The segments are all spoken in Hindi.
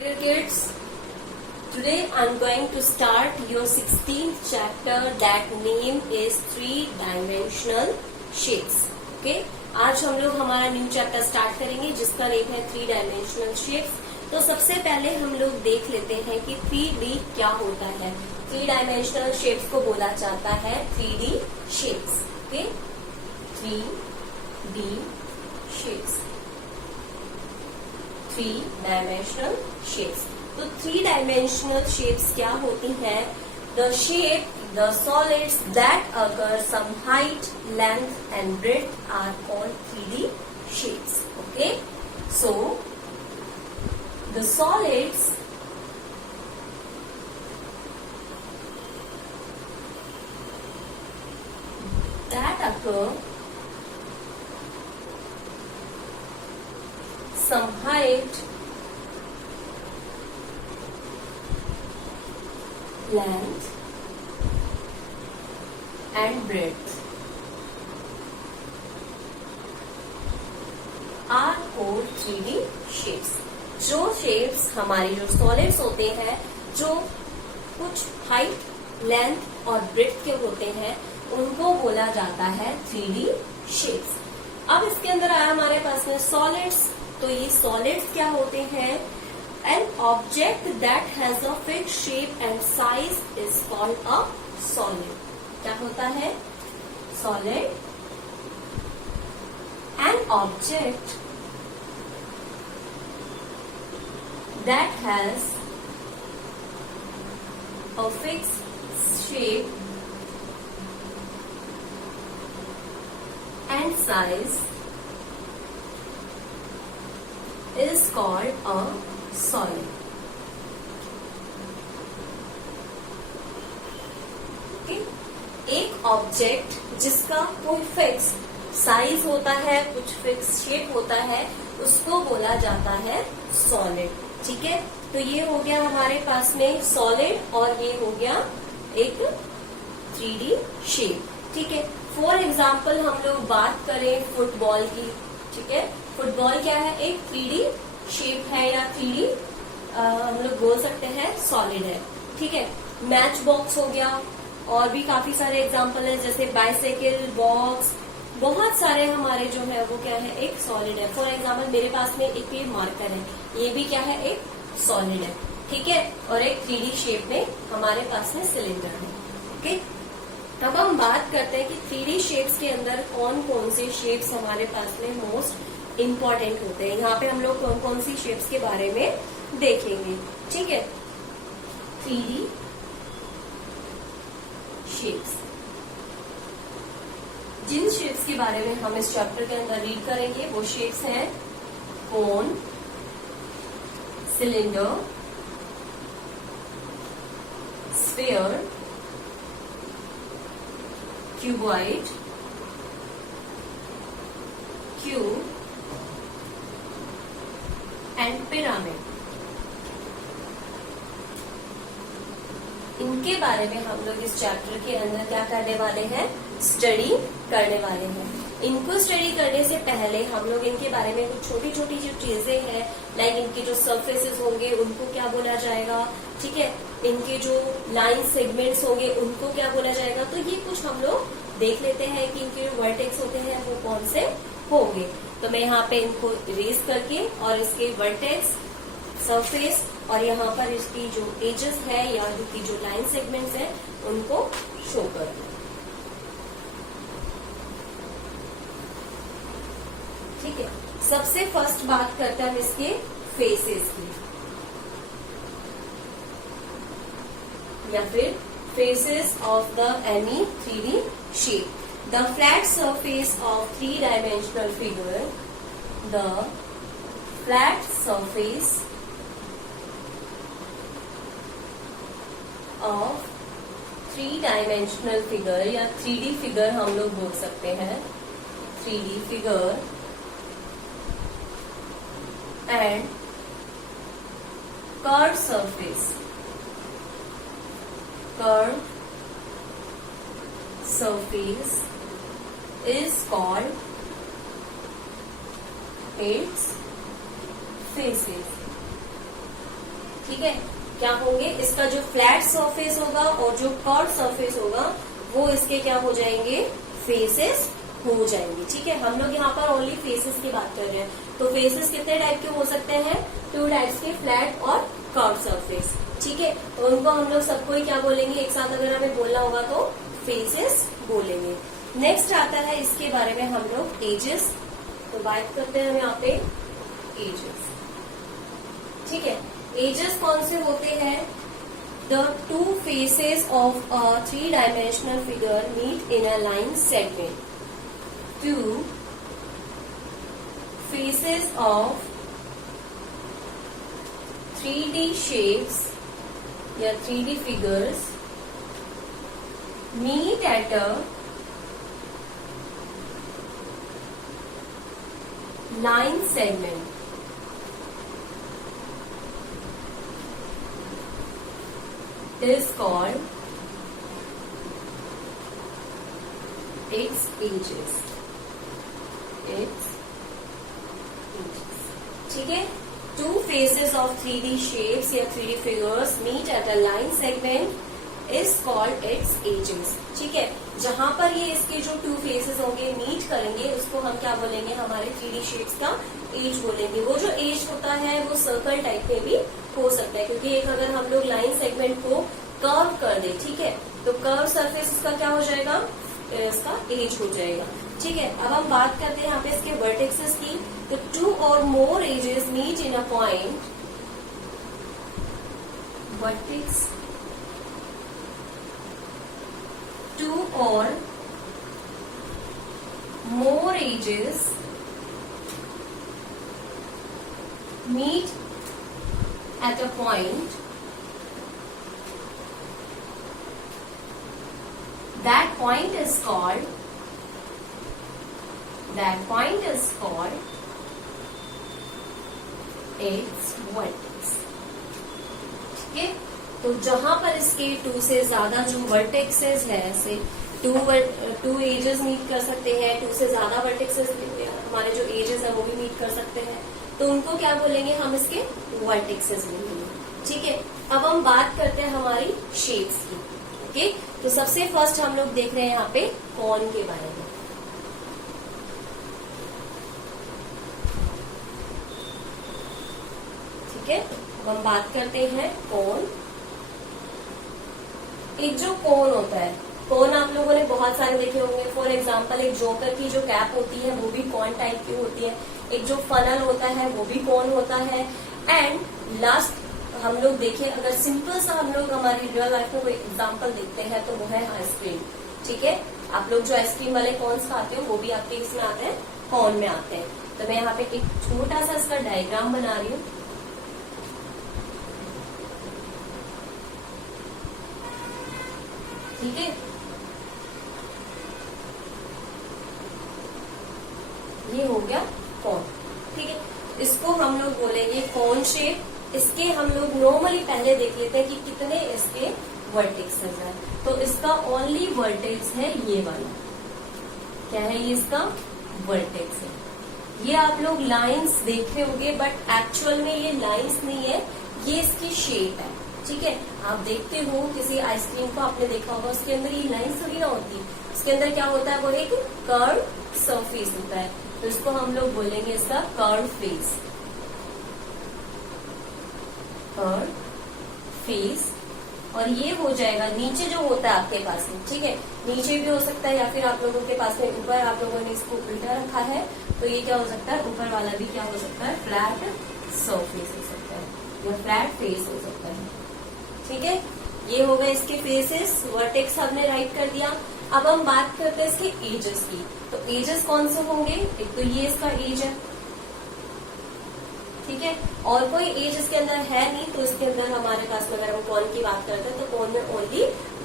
Dear kids, today I'm going to start your 16th chapter that name is three dimensional shapes. Okay? आज हम लोग हमारा न्यू चैप्टर स्टार्ट करेंगे जिसका नेम है थ्री डायमेंशनल शेप्स. तो सबसे पहले हम लोग देख लेते हैं कि 3D क्या होता है. थ्री डायमेंशनल शेप्स को बोला जाता है 3D shapes. Okay, 3D shapes, three dimensional shapes. तो थ्री डायमेंशनल शेप्स क्या होती हैं? The shape, the solids that occur some height, length and breadth are called 3D shapes. Okay, so the solids that occur some height, length and breadth are called 3D shapes. जो शेप्स हमारी जो सॉलिड्स होते हैं, जो कुछ हाइट, लेंथ और ब्रेड्थ के होते हैं, उनको बोला जाता है 3D शेप्स. अब इसके अंदर आया हमारे पास में सॉलिड्स. तो ये सॉलिड्स क्या होते हैं? An object that has a fix shape and size is called a solid. क्या होता है? Solid. An object that has a fix shape and size is called a solid. Okay? एक ऑब्जेक्ट जिसका कोई फिक्स साइज होता है, कुछ फिक्स शेप होता है, उसको बोला जाता है सॉलिड. ठीक है, तो ये हो गया हमारे पास में सॉलिड और ये हो गया एक 3D शेप. ठीक है, फॉर एग्जाम्पल हम लोग बात करें फुटबॉल की. ठीक है, फुटबॉल क्या है? एक 3D शेप है या 3D हम लोग बोल सकते हैं सॉलिड है. ठीक है, मैच बॉक्स हो गया और भी काफी सारे एग्जाम्पल है जैसे बाइसाइकिल, बॉक्स, बहुत सारे हमारे जो है वो क्या है? एक सॉलिड है. फॉर एग्जाम्पल मेरे पास में एक ये मार्कर है, ये भी क्या है? एक सॉलिड है. ठीक है, और एक 3D शेप में हमारे पास में सिलेंडर है. ओके, अब हम बात करते हैं कि 3D शेप्स के अंदर कौन कौन से शेप्स हमारे पास में मोस्ट इम्पॉर्टेंट होते हैं. यहाँ पे हम लोग कौन कौन सी शेप्स के बारे में देखेंगे. ठीक है, 3D शेप्स. जिन शेप्स के बारे में हम इस चैप्टर के अंदर रीड करेंगे वो शेप्स हैं cone, cylinder, sphere, cuboid, cube and pyramid. इनके बारे में हम लोग इस चैप्टर के अंदर क्या करने वाले हैं? स्टडी करने वाले हैं. इनको स्टडी करने से पहले हम लोग इनके बारे में कुछ छोटी छोटी जो चीजें हैं, लाइक इनके जो सरफेसेस होंगे उनको क्या बोला जाएगा. ठीक है, इनके जो लाइन सेगमेंट्स होंगे उनको क्या बोला जाएगा. तो ये कुछ हम लोग देख लेते हैं कि इनके जो वर्टेक्स होते हैं वो कौन से होंगे. तो मैं यहाँ पे इनको इरेज करके और इसके वर्टेक्स, सरफेस और यहाँ पर इसकी जो एजेस है या इनकी जो लाइन सेगमेंट्स है उनको शो कर दूं. ठीक है, सबसे फर्स्ट बात करते हैं हम इसके फेसेस की या फिर faces of the any 3D shape. The flat surface of three-dimensional figure. The flat surface of three-dimensional figure या 3D figure हम लोग बोल सकते हैं. 3D figure and curved surface. Curved surface is called its faces. ठीक है, क्या होंगे, इसका जो फ्लैट सरफेस होगा और जो कर्व सरफेस होगा वो इसके क्या हो जाएंगे, फेसेस हो जाएंगे। ठीक है, हम लोग यहाँ पर ओनली फेसेस की बात कर रहे हैं। तो फेसेस कितने टाइप के हो सकते हैं, 2 टाइप्स के, फ्लैट और कर्व सरफेस। ठीक है, तो उनको हम लोग सबको ही क्या बोलेंगे, एक साथ अगर हमें बोलना होगा तो फेसेस बोलेंगे। नेक्स्ट आता है इसके बारे में हम लोग एजेस। तो बात करते हैं हम यहाँ पे एजेस। ठीक है, एजेस कौन से होते हैं, the 2 faces of a 3 dimensional figure meet in a line segment. 2 faces of 3D shapes या 3D figures meet at a line segment is called its edges. ठीक है, 2 faces of 3D shapes या 3D figures meet at a line segment is called its edges. ठीक है, जहां पर ये इसके जो 2 faces होंगे मीट करेंगे उसको हम क्या बोलेंगे, हमारे 3D shapes का एज बोलेंगे। वो जो एज होता है वो सर्कल टाइप में भी हो सकता है, क्योंकि एक अगर हम लोग लाइन सेगमेंट को कर्व कर दे, ठीक है, तो कर्व सरफेस इसका क्या हो जाएगा, इसका एज हो जाएगा। ठीक है, अब हम बात करते हैं यहाँ पे इसके वर्टेक्सेस की। तो 2 or more edges meet in a point, vertex 2 or more edges meet at a point, that point is called its vertex. ठीक है, तो जहां पर इसके 2 से ज्यादा जो वर्टेक्सेस है, ऐसे 2 एजेस मीट कर सकते हैं, 2 से ज्यादा वर्टेक्सेस हमारे जो एजेस है वो भी मीट कर सकते हैं, तो उनको क्या बोलेंगे, हम इसके वर्टेक्सेस बोलेंगे। ठीक है, अब हम बात करते हैं हमारी शेप्स की। ओके, तो सबसे फर्स्ट हम लोग देख रहे हैं यहाँ पे कॉन के बारे में। ठीक है, अब हम बात करते हैं कॉन। एक जो कॉन होता है, कॉन आप लोगों ने बहुत सारे देखे होंगे। फॉर एग्जांपल एक जोकर की जो कैप होती है वो भी कॉन टाइप की होती है, एक जो फनल होता है वो भी कॉन होता है। एंड लास्ट हम लोग देखें, अगर सिंपल सा हम लोग हमारी रियल लाइफ में कोई एग्जांपल देखते हैं तो वो है आइसक्रीम। ठीक है, आप लोग जो आइसक्रीम वाले कॉन्स खाते हो वो भी आपके इसमें आते हैं, कॉन में आते हैं। तो मैं यहाँ पे एक छोटा सा इसका डायग्राम बना रही हूँ। ठीक है, ये हो गया कॉन। ठीक है, इसको हम लोग बोलेंगे कॉन शेप। इसके हम लोग नॉर्मली पहले देख लेते हैं कि कितने इसके वर्टेक्सेस हैं। तो इसका ओनली वर्टेक्स है ये वाला, क्या है ये, इसका वर्टेक्स है। ये आप लोग लाइंस देखे होंगे बट एक्चुअल में ये लाइंस नहीं है, ये इसकी शेप है। ठीक है, आप देखते हो किसी आइसक्रीम को आपने देखा होगा, उसके अंदर ये लाइंस थोड़ी ना होती, उसके अंदर क्या होता है, वो एक कर्व सरफेस होता है। तो इसको हम लोग बोलेंगे इसका कर्व फेस, कर्व फेस। और ये हो जाएगा नीचे जो होता है आपके पास में। ठीक है, नीचे भी हो सकता है, या फिर आप लोगों के पास में ऊपर आप लोगों ने इसको उल्टा रखा है तो ये क्या हो सकता है, ऊपर वाला भी क्या हो सकता है, फ्लैट सरफेस हो सकता है या फ्लैट फेस हो सकता है। ठीक है, ये हो गए इसके फेसेस, वर्टेक्स हमने राइट कर दिया। अब हम बात करते हैं इसके एजेस की। तो एजेस कौन से होंगे, एक तो ये इसका एज है। ठीक है, और कोई एज इसके अंदर है नहीं, तो इसके अंदर हमारे पास में अगर हम कॉन की बात करते हैं तो कॉन में ओनली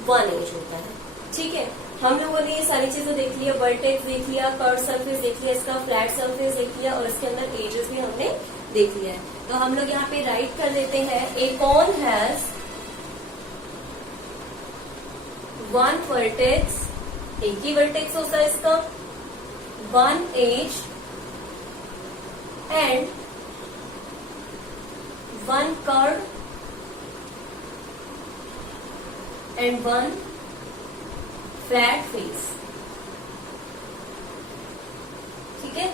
1 एज होता है। ठीक है, हम लोगों ने ये सारी चीजें देख लिया, वर्टेक्स देख लिया, कर्व सरफेस देख लिया, इसका फ्लैट सरफेस देख लिया और इसके अंदर एजेस भी हमने देख लिया है। तो हम लोग यहाँ पे राइट कर देते हैं, ए कॉन हैज 1 वर्टेक्स, एक ही वर्टेक्स होता है इसका, 1 edge and 1 curve and one flat face. ठीक है,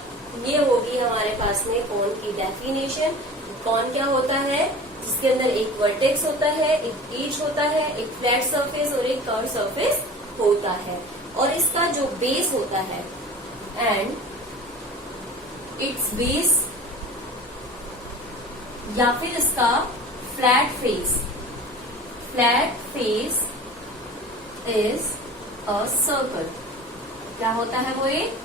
ये होगी हमारे पास में कॉन की डेफिनेशन. कॉन क्या होता है? जिसके अंदर एक वर्टेक्स होता है, एक एज होता है, एक फ्लैट सरफेस और एक कर्व सरफेस होता है. और इसका जो बेस होता है एंड इट्स बेस या फिर इसका flat face is a circle. क्या होता है? वो एक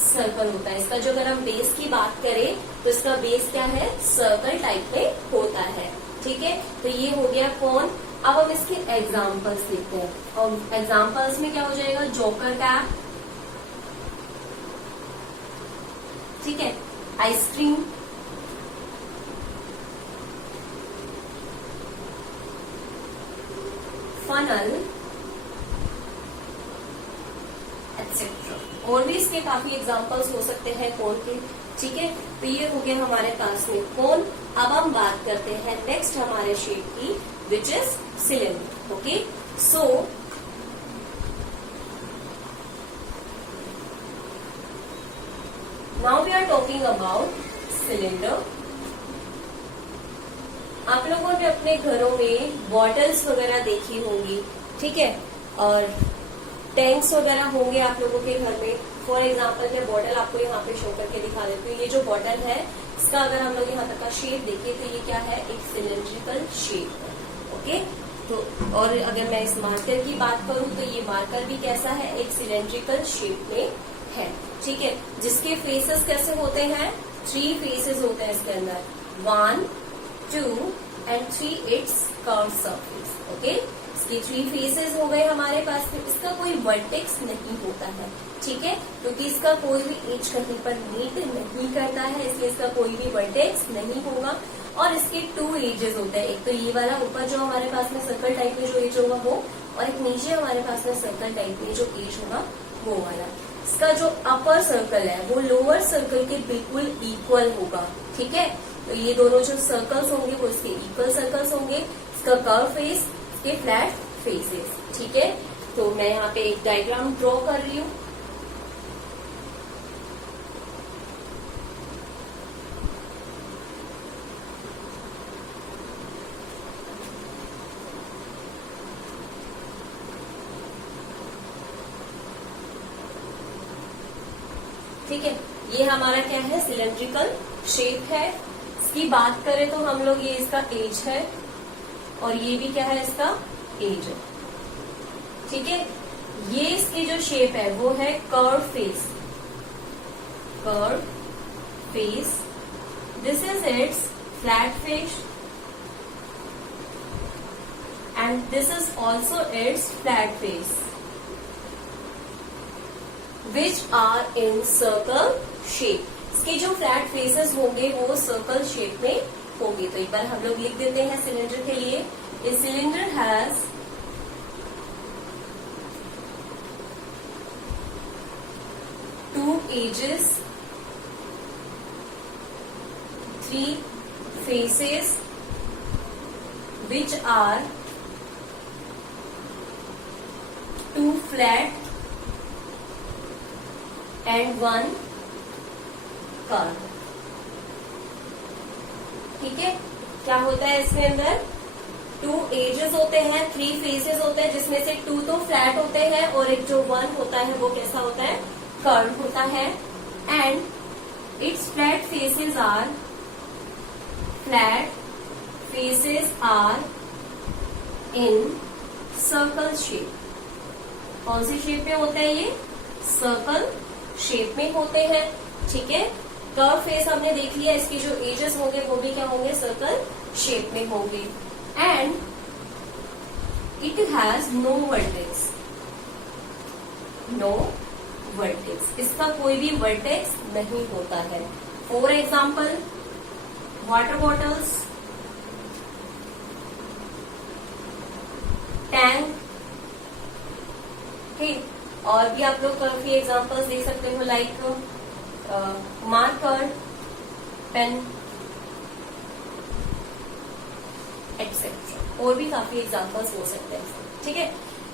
सर्कल होता है. इसका जो अगर हम बेस की बात करें तो इसका बेस क्या है? सर्कल टाइप में होता है. ठीक है, तो ये हो गया कॉन. अब हम इसके एग्जाम्पल्स देखते हैं. और एग्जाम्पल्स में क्या हो जाएगा? जोकर कैप, ठीक है, आइसक्रीम, फनल एक्सेट्रा. और भी इसके काफी एग्जांपल्स हो सकते हैं कोन के. ठीक है, तो ये हो गया हमारे पास में कोन. अब हम बात करते हैं नेक्स्ट हमारे शेप की, which is cylinder. Okay, so now we are talking about cylinder. आप लोगों ने अपने घरों में बॉटल्स वगैरह देखी होंगी. ठीक है, और टैंक्स वगैरह होंगे आप लोगों के घर में. फॉर एग्जाम्पल मैं बॉटल आपको यहाँ पे शो करके दिखा देती हूँ. ये जो बॉटल है इसका अगर हम लोग यहाँ तक का शेप देखें तो ये क्या है? एक सिलेंड्रिकल शेप है. ओके, तो और अगर मैं इस मार्कर की बात करूँ तो ये मार्कर भी कैसा है? एक सिलेंड्रिकल शेप में है. ठीक है, जिसके फेसेस कैसे होते हैं? 3 फेसेस होते हैं इसके अंदर. 1, 2 and 3 it's curve surface. Okay, इसके 3 फेसेस हो गए हमारे पास में. इसका कोई वर्टेक्स नहीं होता है. ठीक है, क्योंकि इसका कोई भी एज कहीं पर मीट नहीं करता है, इसलिए इसका कोई भी वर्टेक्स नहीं होगा. और इसके 2 एजेस होते हैं. एक तो ये वाला ऊपर जो हमारे पास में सर्कल टाइप में जो एज होगा वो, और एक नीचे हमारे पास में सर्कल टाइप में जो एज होगा वो वाला. इसका जो अपर सर्कल है वो लोअर सर्कल के बिल्कुल इक्वल होगा. ठीक है, तो ये दोनों जो सर्कल्स होंगे वो इसके इक्वल सर्कल्स होंगे. इसका कर्व फेस, इसके फ्लैट फेसेस. ठीक है, तो मैं यहाँ पे एक डायग्राम ड्रॉ कर रही हूँ. ठीक है, ये हमारा क्या है? सिलेंड्रिकल शेप है. इसकी बात करें तो हम लोग ये इसका एज है और ये भी क्या है? इसका एज है. ठीक है, ये इसकी जो शेप है वो है curve face. Curve face, this is its flat face and this is also its flat face, which are in circle shape. इसके जो फ्लैट फेसेस होंगे वो सर्कल शेप में होंगे. तो एक बार हम लोग लिख देते हैं सिलेंडर के लिए. A cylinder has 2 edges, 3 faces, which are 2 flat and 1 curve. ठीक है, क्या होता है इसके अंदर? 2 एजेस होते हैं, 3 फेसेस होते हैं, जिसमें से 2 तो फ्लैट होते हैं और एक जो 1 होता है वो कैसा होता है? कर्व होता है. And its flat faces are in circle shape. कौन सी शेप में होता है ये? सर्कल शेप में होते हैं. ठीक है, कर्व फेस हमने देख लिया. इसके जो एजेस होंगे वो भी क्या होंगे? सर्कल शेप में होंगे. And it has no vertex. No vertex, इसका कोई भी वर्टेक्स नहीं होता है. For example water bottles, tank. ठीक, और भी आप लोग काफी एग्जांपल्स दे सकते हो, लाइक मार्कर, पेन. एक्सेट्रा। और भी काफी एग्जांपल्स हो सकते हैं, ठीक है।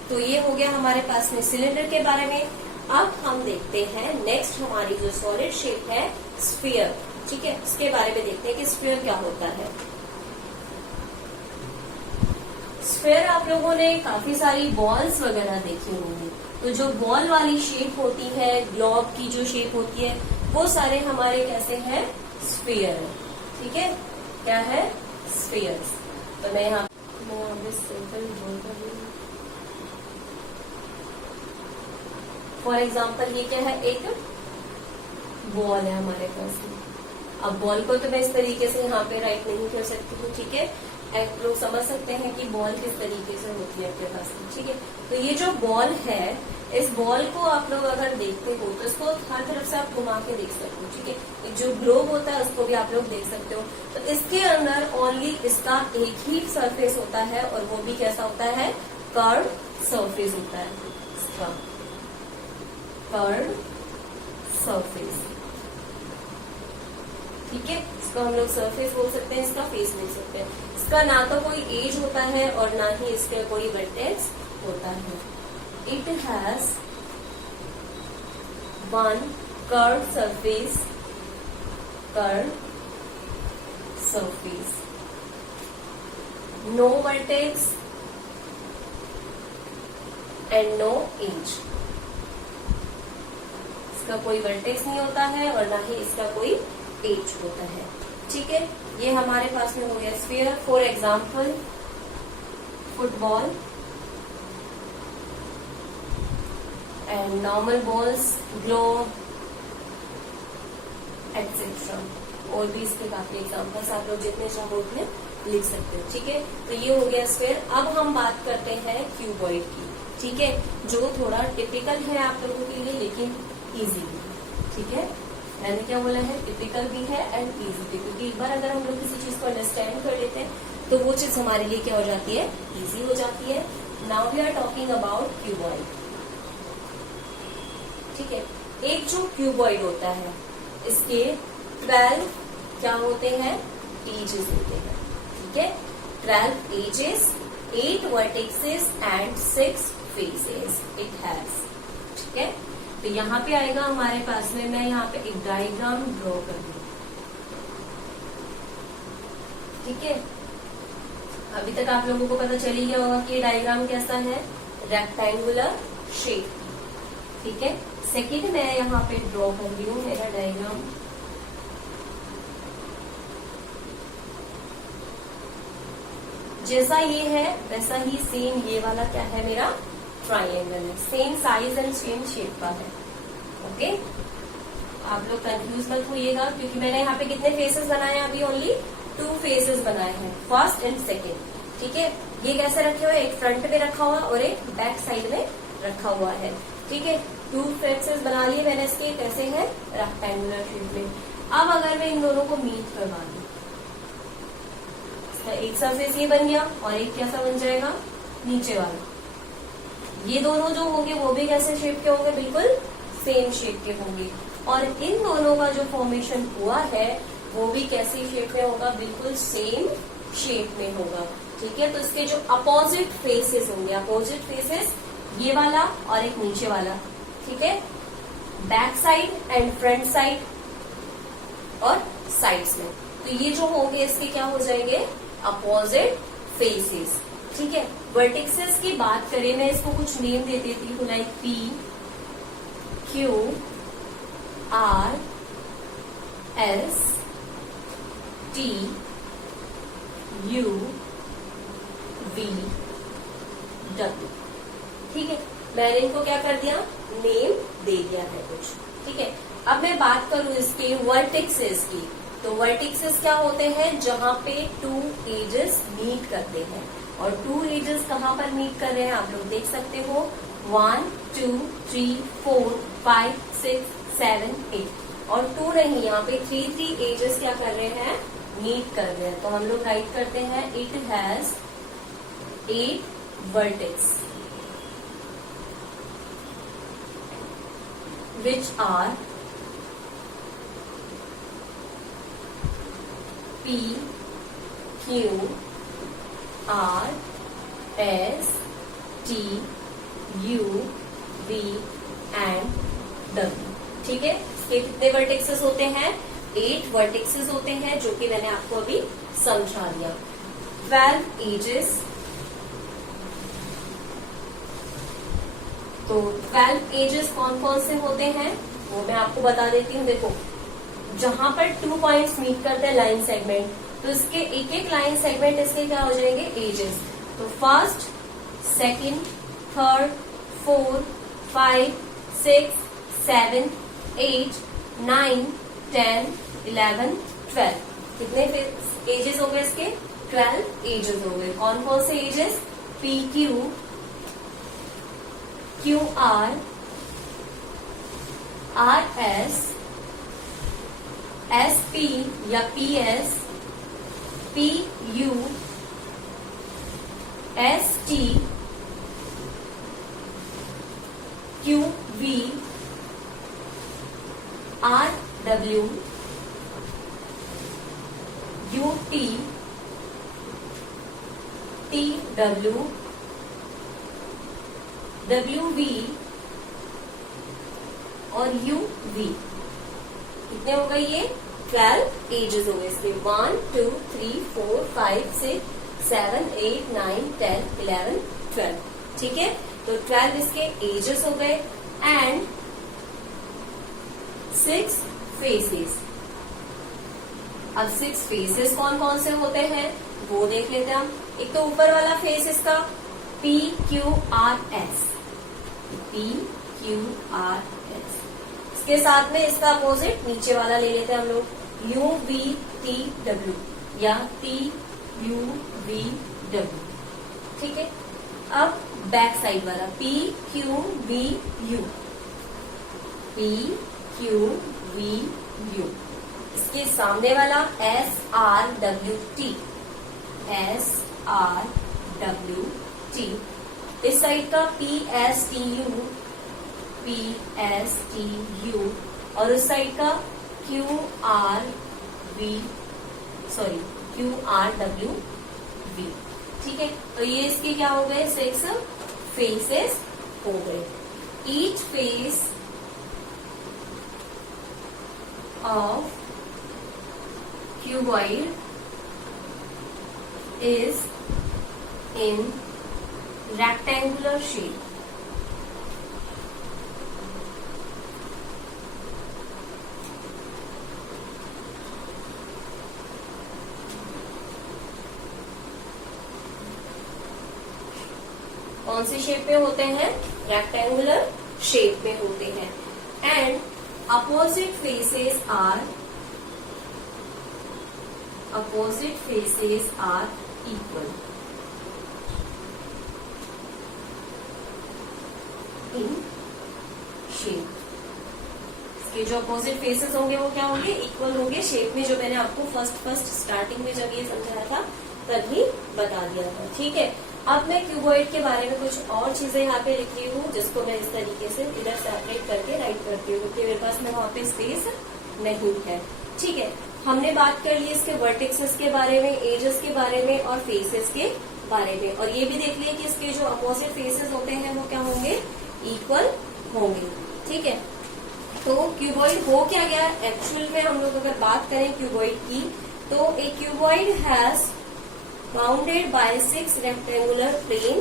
तो ये हो गया हमारे पास में सिलेंडर के बारे में। अब हम देखते हैं नेक्स्ट हमारी जो सॉलिड शेप है स्फीयर, ठीक है, इसके बारे में देखते हैं कि स्फीयर क्या होता है। स्फीयर आप लोगों ने काफी सारी बॉल्स वगैरह देखी होंगी, तो जो बॉल वाली शेप होती है, ग्लोब की जो शेप होती है, वो सारे हमारे कैसे हैं, स्फीयर है, ठीक है। क्या है, स्फीयर्स। तो मैं यहाँ पे सिंपल बोल कर रही हूँ। फॉर एग्जाम्पल ये क्या है, एक बॉल है हमारे पास में। अब बॉल को तो मैं इस तरीके से यहाँ पे राइट नहीं कर सकती हूँ, ठीक है। आप लोग समझ सकते हैं कि बॉल किस तरीके से होती है आपके पास में, ठीक है। तो ये जो बॉल है, इस बॉल को आप लोग अगर देखते हो तो इसको हर तरफ से आप घुमा के देख सकते हो, ठीक है। जो ग्लोब होता है उसको भी आप लोग देख सकते हो। तो इसके अंदर ओनली इसका एक ही सरफेस होता है, और वो भी कैसा होता है, कर्व सरफेस होता है इसका, कर्व सरफेस, ठीक है। इसको हम लोग सरफेस बोल सकते हैं, इसका फेस बोल सकते हैं। इसका ना तो कोई एज होता है और ना ही इसके कोई वर्टेक्स होता है। It has one curve surface, curve surface, no vertex and no edge. इसका कोई वर्टेक्स नहीं होता है और ना ही इसका कोई एज होता है, ठीक है। ये हमारे पास में हो गया sphere. For example football and normal balls, globe etcetera. और भी इसके काफी एग्जाम्पल्स आप लोग जितने चाहो उतने लिख सकते हो, ठीक है। तो ये हो गया स्फीयर। अब हम बात करते हैं क्यूबॉइड की, ठीक है, जो थोड़ा टिपिकल है आप लोगों के लिए लेकिन इजी भी, ठीक है। मैंने क्या बोला है, टिपिकल भी है एंड इजी भी, क्योंकि एक बार अगर हम लोग किसी चीज को अंडरस्टैंड कर लेते हैं तो वो चीज हमारे लिए क्या हो जाती है, इजी हो जाती है। Now we are talking about cuboid, ठीक है। एक जो क्यूबॉइड होता है, इसके 12 क्या होते हैं, एजेस होते हैं, ठीक है। 12 edges, 8 vertexes and 6 faces it has, ठीक है। तो यहाँ पे आएगा हमारे पास में, मैं यहाँ पे एक डायग्राम ड्रॉ कर दूं, ठीक है। अभी तक आप लोगों को पता चल ही गया होगा कि ये डायग्राम कैसा है, रेक्टेंगुलर शेप, ठीक है। सेकेंड मैं यहाँ पे ड्रॉ कर रही हूँ मेरा डायग्राम। जैसा ये है वैसा ही सेम ये वाला क्या है, मेरा ट्राइंगल है, same size and same shape का है, ओके। आप लोग कंफ्यूज मत होइएगा, क्योंकि मैंने यहाँ पे कितने फेसेस बनाए हैं, अभी ओनली 2 फेसेस बनाए हैं, फर्स्ट एंड सेकेंड, ठीक है। ये कैसे रखे हुए, एक फ्रंट में रखा हुआ और एक बैक साइड में रखा हुआ है, ठीक है। 2 फेसेस बना लिए मैंने इसके, कैसे है, रेक्टेंगुलर शेप में। अब अगर मैं इन दोनों को मीट करवा दूं, एक सरफेस ये बन गया और एक कैसा बन जाएगा, नीचे वाला। ये दोनों जो होंगे वो भी कैसे शेप के होंगे, बिल्कुल सेम शेप के होंगे। और इन दोनों का जो फॉर्मेशन हुआ है वो भी कैसी शेप में होगा, बिल्कुल सेम शेप में होगा, ठीक है। तो इसके जो अपोजिट फेसेस होंगे, अपोजिट फेसेस ये वाला और एक नीचे वाला, ठीक है। Back side and front side और साइड्स में, तो ये जो होंगे इसके क्या हो जाएंगे, अपोजिट फेसेस, ठीक है। वर्टिक्सेस की बात करें, मैं इसको कुछ नेम दे देती हूँ, like P, Q, R, S, T, U, V, W, ठीक है। मैंने इनको क्या कर दिया, नेम दे दिया है कुछ, ठीक है। अब मैं बात करूं इसके वर्टिक्सेस की, तो वर्टिक्सेस क्या होते हैं, जहां पे 2 एजेस मीट करते हैं। और 2 एजेस कहां पर मीट कर रहे हैं आप लोग देख सकते हो, 1, 2, 3, 4, 5, 6, 7, 8 और 2 नहीं, यहाँ पे 3 एजेस क्या कर रहे हैं, मीट कर रहे हैं। तो हम लोग राइट करते हैं, it has 8 vertex which are P, Q, R S T U V and W। ठीक है, इसके कितने वर्टेक्सेस होते हैं? 8 वर्टेक्सेस होते हैं, जो कि मैंने आपको अभी समझा दिया। 12 एजेस, तो 12 एजेस कौन कौन से होते हैं वो मैं आपको बता देती हूँ। देखो, जहां पर 2 पॉइंट्स मीट करते हैं लाइन सेगमेंट, तो इसके एक एक लाइन सेगमेंट इसके क्या हो जाएंगे? एजेस। तो फर्स्ट, सेकंड, थर्ड, 4, 5, 6, 7, 8, 9, 10, 11, 12। कितने एजेस हो गए इसके? 12 एजेस हो गए। कौन कौन से edges? P Q, Q R, R S, S P या P S, P U, S T, Q V, R W, U T, T W, W V और यू वी। कितने हो गए ये? 12 एजेस हो गए इसके। 1 2 3 4 5 6 7 8 9 10 11 12। ठीक है, तो 12 इसके एजेस हो गए एंड 6 फेसेस। अब 6 फेसेस कौन कौन से होते हैं वो देख लेते हैं हम। एक तो ऊपर वाला फेस इसका P Q R S, P Q R S. इसके साथ में इसका अपोजिट नीचे वाला ले लेते हैं हम लोग, यू वी टी डब्ल्यू या टी यू वी डब्ल्यू। ठीक है, अब बैक साइड वाला P Q V U, P Q V U. इसके सामने वाला S R W T, S R W T. इस साइड का P S T U, P S T U. और उस साइड का Q R V, sorry Q R W V. ठीक है, तो ये इसके क्या हो गए? 6 फेसेस हो गए। Each face of cuboid is in rectangular shape. कौन सी शेप में होते हैं? रेक्टेंगुलर शेप में होते हैं। And opposite faces are, opposite faces are equal in shape। इसके जो अपोजिट फेसेस होंगे वो क्या होंगे? इक्वल होंगे शेप में, जो मैंने आपको फर्स्ट स्टार्टिंग में जब ये समझाया था तभी बता दिया था। ठीक है, अब मैं क्यूबॉइड के बारे में कुछ और चीजें यहाँ पे लिख रही हूँ, जिसको मैं इस तरीके से इधर सेपरेट करके राइट करती हूँ, क्योंकि मेरे पास में वहाँ पे स्पेस नहीं है। ठीक है, हमने बात कर ली इसके वर्टेक्सेस के बारे में, एजेस के बारे में और फेसेस के बारे में, और ये भी देख लिया कि इसके जो अपोजिट फेसेस होते हैं वो क्या होंगे? इक्वल होंगे। ठीक है, तो क्यूबॉइड हो क्या गया एक्चुअल में? हम लोग अगर बात करें क्यूबॉइड की, तो a cuboid has bounded by 6 rectangular plane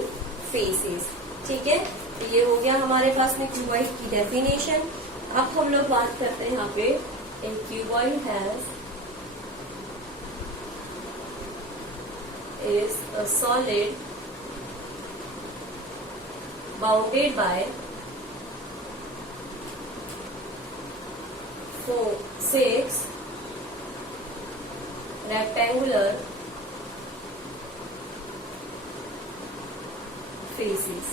faces. ठीक है, तो ये हो गया हमारे पास में क्यूबॉइड की डेफिनेशन। अब हम लोग बात करते हैं यहाँ पे, a cuboid has is a solid bounded by 6 rectangular faces।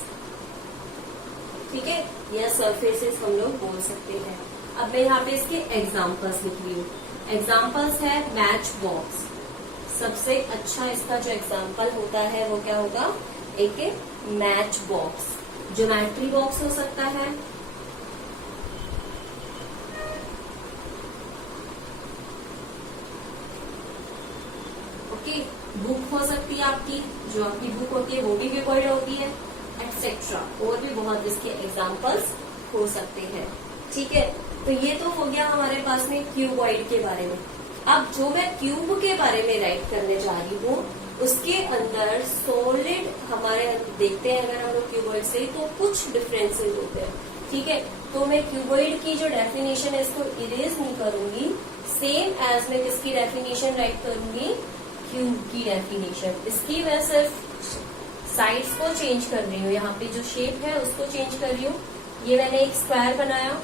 ठीक है, या सरफेसेस हम लोग बोल सकते हैं। अब मैं यहाँ पे इसके एग्जाम्पल्स लिख रही हूँ। एग्जाम्पल्स है मैच बॉक्स। सबसे अच्छा इसका जो एग्जाम्पल होता है वो क्या होगा? एक मैच बॉक्स। ज्योमेट्री बॉक्स हो सकता है, ओके, बुक हो सकती है आपकी जो आपकी बुक होती है वो भी क्यूबॉइड होती है, एक्सेट्रा। और भी बहुत इसके एग्जाम्पल्स हो सकते हैं। ठीक है, तो ये तो हो गया हमारे पास में क्यूबॉइड के बारे में। अब जो मैं क्यूब के बारे में राइट करने जा रही हूँ, उसके अंदर सॉलिड हमारे देखते हैं अगर हम लोग क्यूबॉइड से, तो कुछ डिफरेंसेस होते हैं। ठीक है, तो मैं क्यूबॉइड की जो डेफिनेशन है इसको इरेज नहीं करूंगी, सेम एज मैं किसकी डेफिनेशन राइट करूंगी, क्यूब की डेफिनेशन। इसकी मैं सिर्फ साइड्स को चेंज कर रही हूँ, यहाँ पे जो शेप है उसको चेंज कर रही हूँ। ये मैंने एक स्क्वायर बनाया,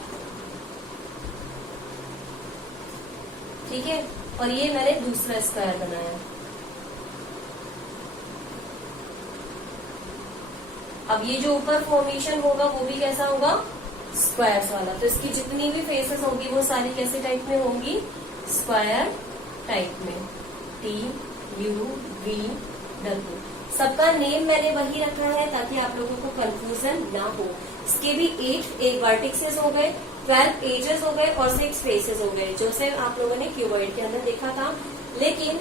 ठीक है, और ये मैंने दूसरा स्क्वायर बनाया। अब ये जो ऊपर फॉर्मेशन होगा वो भी कैसा होगा, स्क्वायर्स वाला। तो इसकी जितनी भी फेसेस होंगी वो सारी कैसे टाइप में होंगी, स्क्वायर टाइप में। टी यू वी डब्ल्यू, सबका नेम मैंने वही रखा है ताकि आप लोगों को कंफ्यूजन ना हो। इसके भी 8 वर्टिसेस हो गए, 12 एजेस हो गए और 6 फेसेस हो गए, जो से आप लोगों ने क्यूबॉइड के अंदर देखा था। लेकिन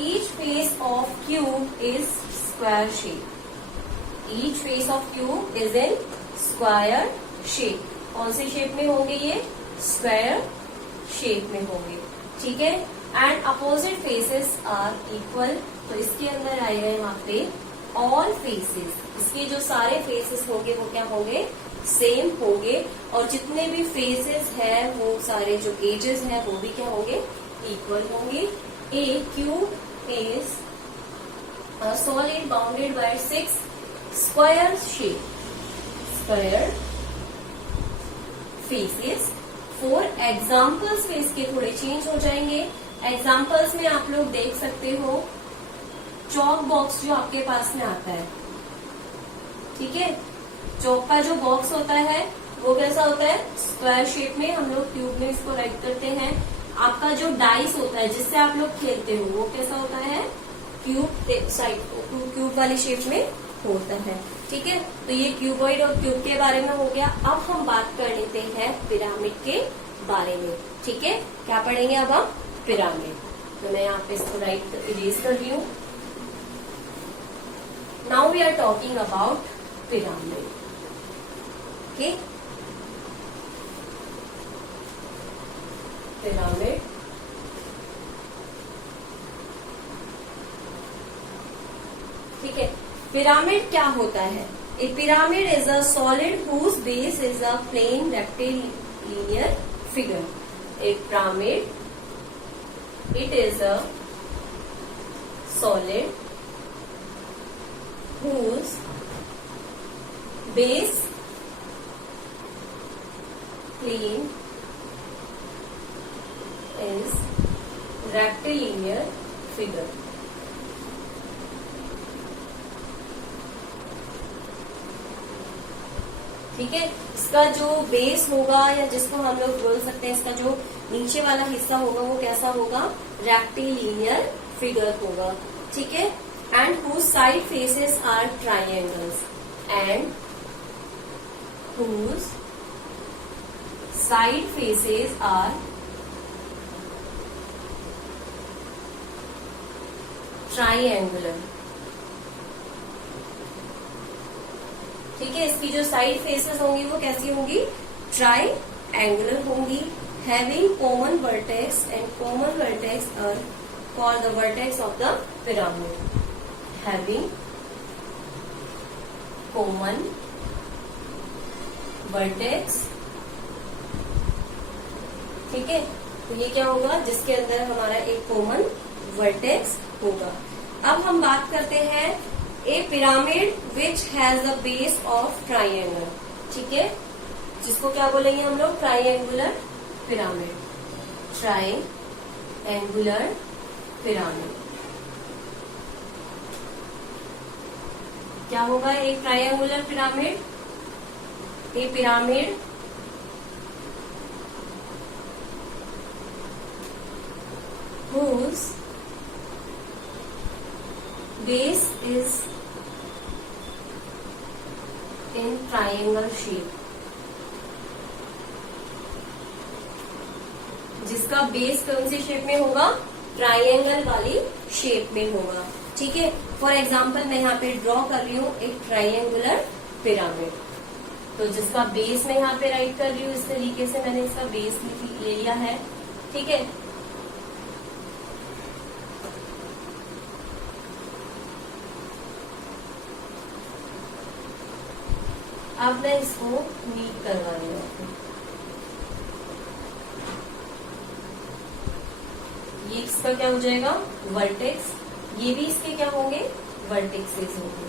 each face of cube is square shape, each face of cube is in square shape. कौन से शेप में होंगे ये, स्क्वायर शेप में होंगे। ठीक है, and opposite faces are equal. तो इसके अंदर आएगा यहाँ पे ऑल फेसेस, इसके जो सारे फेसेस होंगे वो क्या होंगे, सेम होंगे। और जितने भी फेसेस हैं वो सारे जो एजेस हैं वो भी क्या होंगे, इक्वल होंगे। A cube is solid bounded by 6 square shape, square faces. 4 examples में इसके थोड़े चेंज हो जाएंगे। एग्जाम्पल्स में आप लोग देख सकते हो चौक बॉक्स जो आपके पास में आता है, ठीक है, चौक का जो बॉक्स होता है वो कैसा होता है, स्क्वायर शेप में। हम लोग क्यूब में इसको राइट करते हैं। आपका जो डाइस होता है जिससे आप लोग खेलते हो वो कैसा होता है, क्यूब साइड, क्यूब वाली शेप में होता है। ठीक है, तो ये क्यूबॉइड और क्यूब के बारे में हो गया। अब हम बात कर लेते हैं पिरामिड के बारे में। ठीक है, क्या पढ़ेंगे अब हम, पिरामिड। तो मैं यहाँ पे इसको राइट इरेज कर रही हूँ। Now we are talking about pyramid. Okay, pyramid ठीक है। पिरामिड क्या होता है, a pyramid is a solid whose base is a plane rectilinear figure. A pyramid it is a solid whose base plane is rectilinear figure। ठीक है, इसका जो बेस होगा या जिसको हम लोग बोल सकते हैं, इसका जो नीचे वाला हिस्सा होगा वो कैसा होगा, रेक्टिलिनियर फिगर होगा। ठीक है, and whose side faces are triangles, and whose side faces are triangular. ठीक है, इसकी जो साइड फेसेस होंगी वो कैसी होंगी, ट्राइंगुलर होंगी। Having common vertex, and common vertex are called the vertex of the pyramid. Having common vertex. ठीक है, तो ये क्या होगा, जिसके अंदर हमारा एक कॉमन वर्टेक्स होगा। अब हम बात करते हैं a pyramid which has the base of triangle. ठीक है, जिसको क्या बोलेंगे हम लोग, ट्राइंगुलर पिरामिड, ट्राइंगुलर पिरामिड। क्या होगा एक triangular pyramid, A pyramid whose base is in triangle shape, जिसका बेस कौन सी शेप में होगा, ट्राइंगल वाली शेप में होगा। ठीक है, फॉर एग्जाम्पल मैं यहाँ पे ड्रॉ कर रही हूँ एक ट्राइंगुलर पिरामिड, तो जिसका बेस मैं यहाँ पे राइट कर रही हूँ, इस तरीके से मैंने इसका बेस ले लिया है, ठीक है। अब मैं इसको नीट करवा रही हूँ। ये इसका क्या हो जाएगा, वर्टेक्स, ये भी इसके क्या होंगे, वर्टेक्सेस होंगे,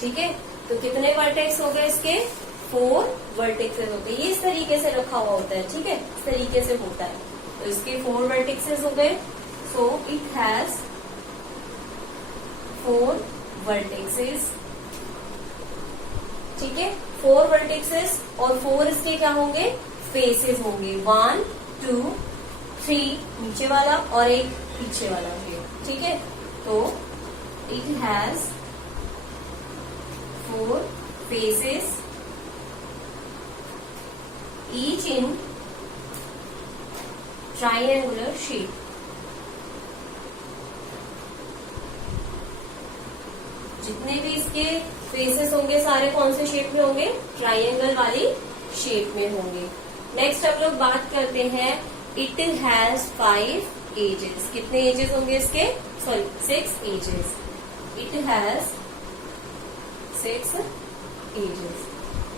ठीक है। तो कितने वर्टेक्स हो गए इसके, 4 वर्टेक्सेस होते हैं। ये इस तरीके से रखा हुआ होता है, ठीक है, इस तरीके से होता है। तो इसके 4 वर्टेक्सेस हो गए। सो इट हैज 4 वर्टेक्सेस, ठीक है, 4 वर्टेक्सेस, और 4 इसके क्या होंगे, फेसेस होंगे, 1 2 3 नीचे वाला और एक पीछे वाला है, ठीक है। तो it has 4 faces, each in triangular shape. जितने भी इसके फेसेस होंगे सारे कौन से शेप में होंगे, ट्राइंगल वाली शेप में होंगे। नेक्स्ट हम लोग बात करते हैं, इट हैज 5 एजेस। कितने एजेस होंगे इसके, sorry 6 edges. It has 6 edges,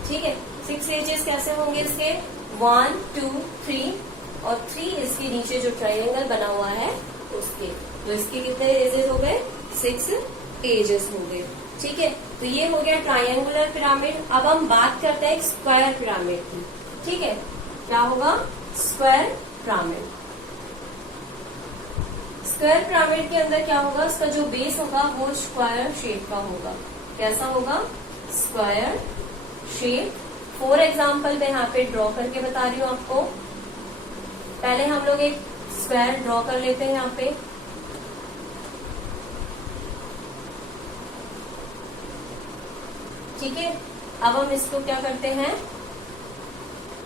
ठीक है। 6 एजेस कैसे होंगे इसके, 1 2 3 और 3 इसके नीचे जो ट्राइंगल बना हुआ है उसके, तो इसके कितने एजेस हो गए, 6 एजेस हो गए, ठीक है। तो ये हो गया ट्राइंगुलर पिरामिड। अब हम बात करते हैं स्क्वायर पिरामिड की, ठीक है। क्या होगा, स्क्वायर पिरामिड। स्क्वायर पिरामिड के अंदर क्या होगा, उसका जो बेस होगा वो स्क्वायर शेप का होगा। कैसा होगा, स्क्वायर शेप। फॉर एग्जाम्पल मैं यहाँ पे ड्रॉ करके बता रही हूँ आपको। पहले हम लोग एक स्क्वायर ड्रॉ कर लेते हैं यहाँ पे, ठीक है। अब हम इसको क्या करते हैं,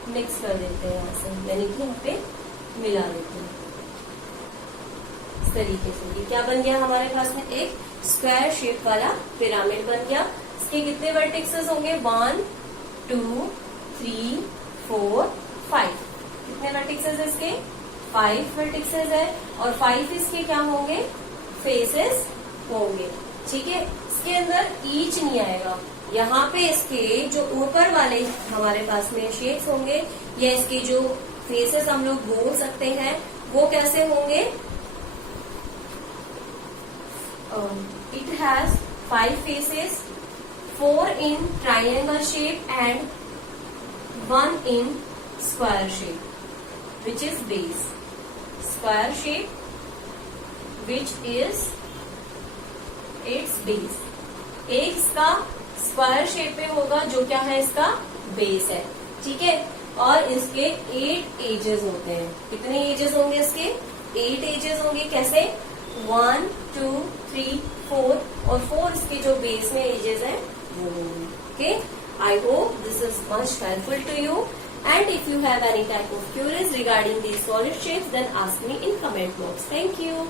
मिक्स कर देते हैं यहाँ से, यानी कि यहाँ पे मिला देते हैं इस तरीके से। ये क्या बन गया हमारे पास में, एक स्क्वायर शेप वाला पिरामिड बन गया। इसके कितने वर्टेक्सेस होंगे, 1 2 3 4 5। कितने वर्टेक्सेस है इसके, 5 वर्टेक्सेस है, और 5 इसके क्या होंगे, फेसेस होंगे, ठीक है। इसके अंदर ईच नहीं आएगा, यहाँ पे इसके जो ऊपर वाले हमारे पास में शेप्स होंगे, या इसके जो फेसेस हम लोग बोल सकते हैं, वो कैसे होंगे, it has 5 faces, 4 in triangle shape and 1 in square shape, which is base. Square shape which is it's base. एक इसका स्क्वायर शेप में होगा जो क्या है, इसका बेस है, ठीक है। और इसके 8 एजेस होते हैं। कितने एजेस होंगे इसके, 8 एजेस होंगे। कैसे, 1 2 3 4, और 4 इसके जो बेस में एजेस है वो होंगे, okay. I hope this is much helpful to you, and if you have any type of queries regarding these solid shapes, then ask me in comment box. Thank you.